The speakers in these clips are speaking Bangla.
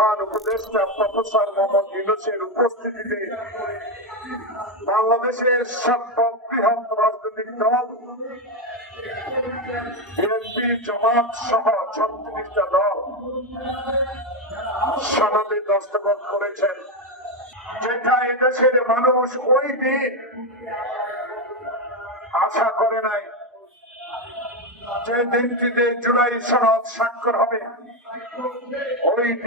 প্রধান উপদেষ্টা প্রফেসর মোহাম্মদ ইউনুসের উপস্থিতিতে বাংলাদেশের সর্ববৃহৎ রাজনৈতিক দল, বিএনপি জামাত সহ ছত্রিশটা দল সনদে দস্তখত করেছেন। যেটা এদেশের মানুষ ওই দিন আশা করে নাই যে দিনটিতে জুলাই সনদ স্বাক্ষর হবে।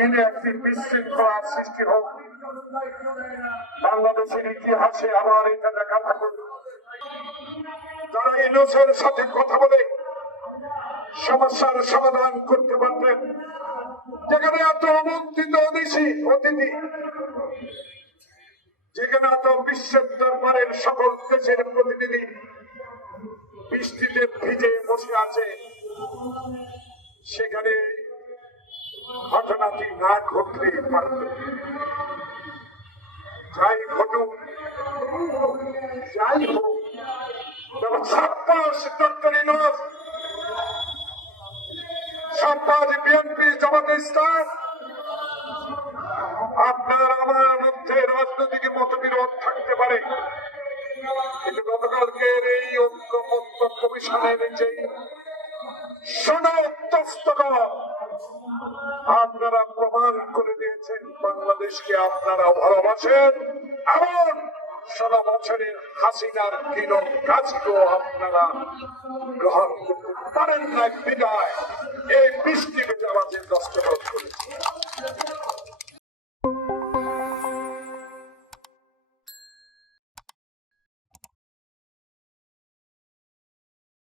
দিনে একটি বিশৃঙ্খলা সৃষ্টি হোক। বাংলাদেশের ইতিহাসে আবার এটা দেখা থাকুক যারা ইনোসের সাথে কথা বলে, সমস্যার সমাধান করতে পারতেন যেখানে এত আমন্ত্রিত অতিথি অতিথি, যেখানে এত বিশ্বের দরবারের সকল দেশের প্রতিনিধি বৃষ্টিতে ভিজে বসে আছে, সেখানে ঘটনাটি না ঘটলে যাই ঘটুক, যাই হোক, তবে বিএনপি আপনার আমার মধ্যে রাজনৈতিক মতবিরোধ থাকতে পারে। কিন্তু গতকালকের এই ঐক্যমত্য কমিশনের যে সনদ দস্তখত আপনারা প্রমাণ করে দিয়েছেন, বাংলাদেশকে আপনারা ভালোবাসেন। এমন সারা বছরের হাসিনার দিন কাজকেও আপনারা গ্রহণ করতে পারেন না বিদায়। এই বৃষ্টি